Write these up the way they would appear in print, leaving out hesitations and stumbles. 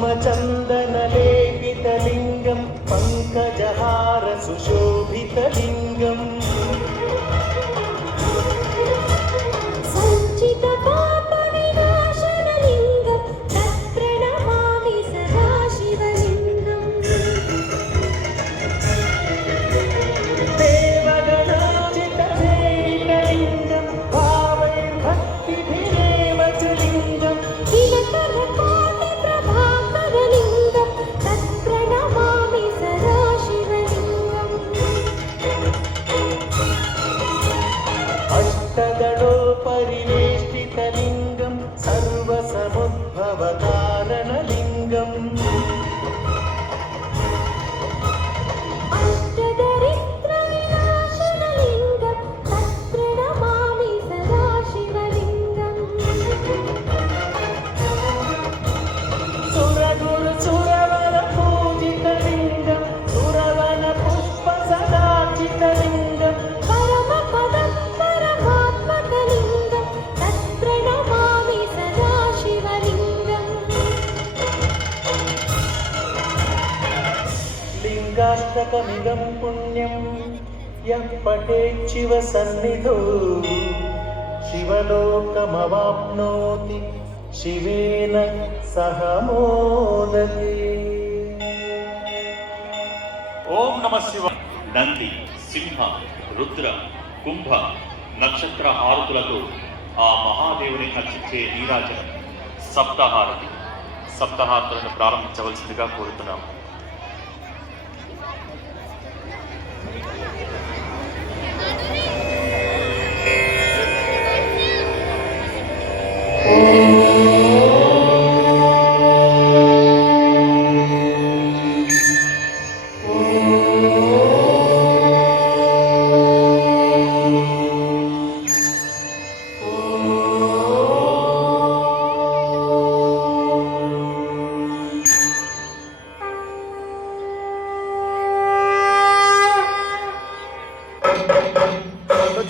कुसुमचन्दनलेपितलिङ्गं पङ्कजहार सुशोभितलिङ्गम् परिवेष्टितलिङ्गं सर्वसमुद्भवकारणलिङ्गम् अष्टदरिद्रविनाशनलिङ्गं तत्प्रणमामि सदा शिवलिङ्गम् सुरगुरुसुरवरपूजितलिङ्गं सुरवनपुष्पसदाचितलिङ्गं लिङ्गाष्टकमिदं पुण्यं यः पठेत् शिवसन्निधौ शिवलोकमवाप्नोति शिवेन सह मोदते। ఓం నమ శివ. నంది, సింహ, రుద్ర, కుంభ నక్షత్ర హారతులతో ఆ మహాదేవుని అర్చించే నీరాజనం సప్తహారతి. సప్తహారతులను ప్రారంభించవలసిందిగా కోరుతున్నాము.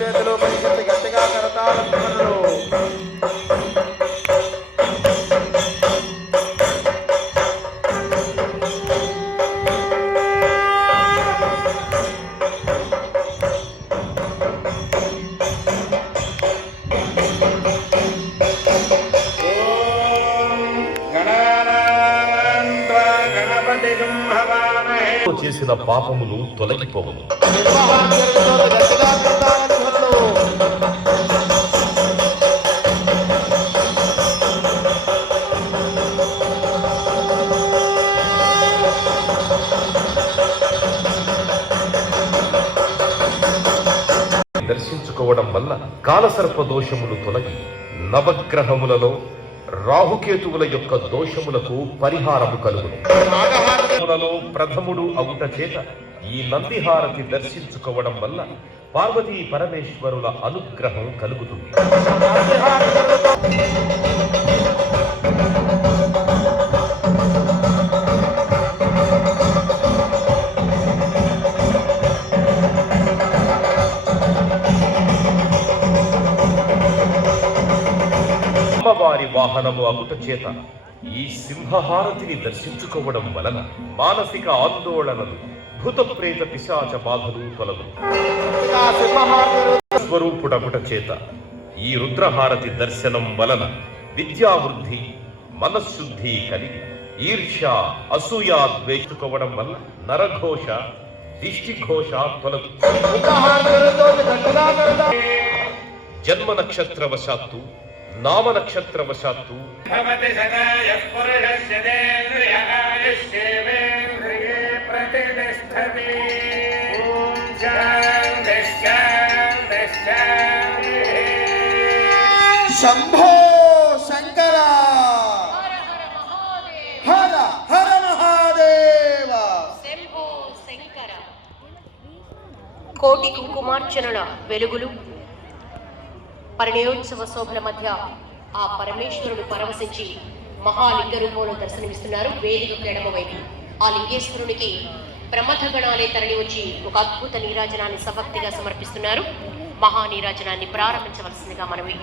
చేతులు పైకెత్తి గట్టిగా కరతాళం ధ్వనులు. చేసిన పాపములు తొలగిపోవును. దర్శించుకోవడం వల్ల కాలసర్ప దోషములు తొలగి నవగ్రహములలో రాహుకేతువుల యొక్క దోషములకు పరిహారము కలుగును. ప్రథముడు అవుట చేత ఈ నందిహారతి దర్శించుకోవడం వల్ల పార్వతీ పరమేశ్వరుల అనుగ్రహం కలుగుతుంది. అమ్మవారి వాహనము అగుట చేత ఈ సింహహారతిని దర్శించుకోవడం వలన మానసిక ఆందోళనలు, భూత ప్రేత పిశాచ బాధలు తొలగు. స్వరూపుడగుట చేత ఈ రుద్రహారతి దర్శనం వలన విద్యావృద్ధి, మనశుద్ధి కలిగి ఈర్ష్య, అసూయ ద్వేషించుకోవడం వల్ల నరఘోష, దిష్టిఘోష తొలగు. జన్మ నక్షత్రవశాత్తు, నామ నక్షత్రవశాత్తు శంభో శంకర, హర హర మహాదేవ. కోటి కుంకుమార్చనల వెలుగులు, పరిణయోత్సవ శోభల మధ్య ఆ పరమేశ్వరుడు పరవశించి మహాలింగ రూపంలో దర్శనమిస్తున్నారు. వేదికకు ఎడమ వైపు ఆ లింగేశ్వరునికి ప్రమథగణాలే తరలి వచ్చి ఒక అద్భుత నీరాజనాన్ని సభక్తిగా సమర్పిస్తున్నారు. మహానీరాజనాన్ని ప్రారంభించవలసిందిగా మనవి.